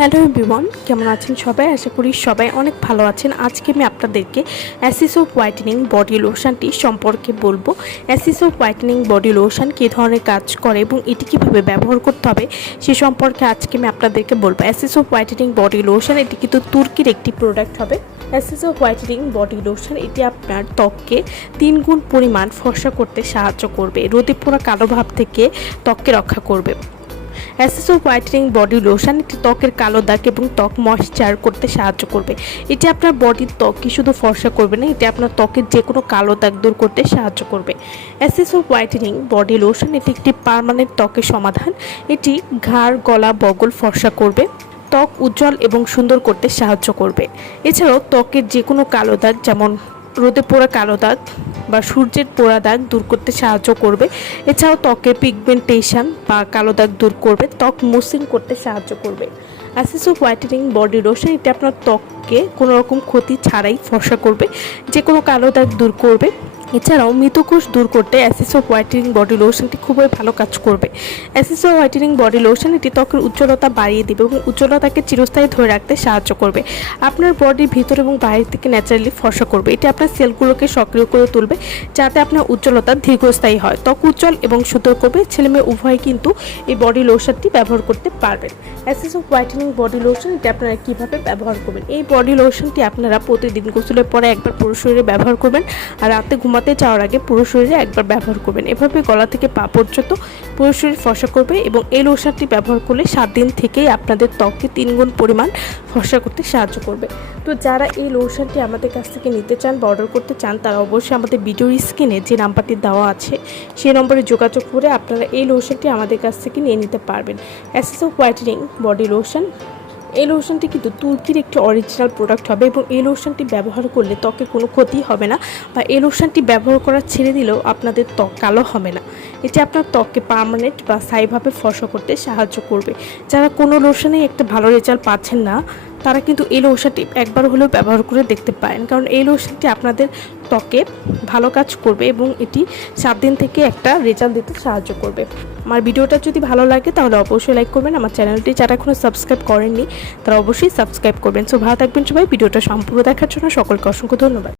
Hello everyone, কেমন আছেন সবাই? আশা করি সবাই অনেক ভালো আছেন। আজকে আমি আপনাদেরকে অ্যাসিস অফ হোয়াইটেনিং বডি লোশনটি সম্পর্কে বলব। অ্যাসিস অফ হোয়াইটেনিং বডি লোশন কী ধরনের কাজ করে এবং এটি কীভাবে ব্যবহার করতে হবে সে সম্পর্কে আজকে আমি আপনাদেরকে বলব। অ্যাসিস অফ হোয়াইটেনিং বডি লোশন, এটি কিন্তু তুর্কির একটি প্রোডাক্ট হবে। অ্যাসিস অফ হোয়াইটেনিং বডি লোশন, এটি আপনার ত্বককে তিন গুণ পরিমাণ ফর্সা করতে সাহায্য করবে। রোদে পোড়া কালো ভাব থেকে ত্বককে রক্ষা করবে। অ্যাসেসো হোয়াইটেনিং বডি লোশন, এটি ত্বকের কালো দাগ এবং ত্বক ময়শ্চার করতে সাহায্য করবে। এটি আপনার বডির ত্বককে শুধু ফর্সা করবে না, এটি আপনার ত্বকের যে কোনো কালো দাগ দূর করতে সাহায্য করবে। অ্যাসেসো হোয়াইটেনিং বডি লোশন, এটি একটি পার্মানেন্ট ত্বকের সমাধান। এটি ঘাড়, গলা, বগল ফর্সা করবে, ত্বক উজ্জ্বল এবং সুন্দর করতে সাহায্য করবে। এছাড়াও ত্বকের যে কোনো কালো দাগ, যেমন রোদে পোড়া কালো দাগ বা সূর্যের পোড়া দাগ দূর করতে সাহায্য করবে। এছাড়াও ত্বকের পিগমেন্টেশন বা কালো দাগ দূর করবে। ত্বক মসৃণ করতে সাহায্য করবে। অ্যাসেসো হোয়াইটেনিং বডি রোশন এটি আপনার ত্বককে কোনো রকম ক্ষতি ছাড়াই ফর্সা করবে, যে কোনো কালো দাগ দূর করবে। এছাড়াও মৃতকোষ দূর করতে অ্যাসিসো হোয়াইটেনিং বডি লোশনটি খুবই ভালো কাজ করবে। অ্যাসিসো হোয়াইটেনিং বডি লোশন এটি ত্বকের উজ্জ্বলতা বাড়িয়ে দেবে এবং উজ্জ্বলতাকে চিরস্থায়ী ধরে রাখতে সাহায্য করবে। আপনার বডির ভিতর এবং বাইরে থেকে ন্যাচারালি ফর্সা করবে। এটি আপনার সেলগুলোকে সক্রিয় করে তুলবে, যাতে আপনার উজ্জ্বলতা দীর্ঘস্থায়ী হয়। ত্বক উজ্জ্বল এবং সুন্দর করবে, ছেলে মেয়ে উভয় কিন্তু এই বডি লোশনটি ব্যবহার করতে পারবেন। অ্যাসিসো হোয়াইটেনিং বডি লোশন এটি আপনারা কীভাবে ব্যবহার করবেন? এই বডি লোশনটি আপনারা প্রতিদিন গোসলের পরে একবার পুরো শরীরে ব্যবহার করবেন আর রাতে ঘুমাতে যাওয়ার আগে পুরো শরীরে একবার ব্যবহার করবেন। এভাবে গলা থেকে পা পর্যন্ত পুরো শরীর ফসা করবে এবং এই লোশনটি ব্যবহার করলে সাত দিন থেকেই আপনাদের ত্বককে তিনগুণ পরিমাণ ফসা করতে সাহায্য করবে। তো যারা এই লোশনটি আমাদের কাছ থেকে নিতে চান বা অর্ডার করতে চান, তারা অবশ্যই আমাদের ভিডিওর স্ক্রিনে যে নাম্বারটি দেওয়া আছে, সেই নম্বরে যোগাযোগ করে আপনারা এই লোশনটি আমাদের কাছ থেকে নিয়ে নিতে পারবেন। অ্যাসেস হোয়াইটেনিং বডি লোশন এই লোশনটি কিন্তু তুর্কির একটি অরিজিনাল প্রোডাক্ট হবে এবং এই লোশনটি ব্যবহার করলে ত্বকে কোনো ক্ষতি হবে না বা এই লোশনটি ব্যবহার করা ছেড়ে দিলেও আপনাদের ত্বক কালো হবে না। এটি আপনার ত্বককে পার্মানেন্ট বা স্থায়ীভাবে ফসা করতে সাহায্য করবে। যারা কোনো লোশনেই একটা ভালো রেজাল্ট পাচ্ছেন না, তারা কিন্তু এই লোশনটি একবার হলেও ব্যবহার করে দেখতে পারেন। কারণ এই লোশনটি আপনাদের ত্বকে ভালো কাজ করবে এবং এটি সাত দিন থেকে একটা রেজাল্ট দিতে সাহায্য করবে। আমার ভিডিওটা যদি ভালো লাগে তাহলে অবশ্যই লাইক করবেন। আমার চ্যানেলটি যারা এখনও সাবস্ক্রাইব করেননি, তারা অবশ্যই সাবস্ক্রাইব করবেন। সো ভালো থাকবেন সবাই। ভিডিওটা সম্পূর্ণ দেখার জন্য সকলকে অসংখ্য ধন্যবাদ।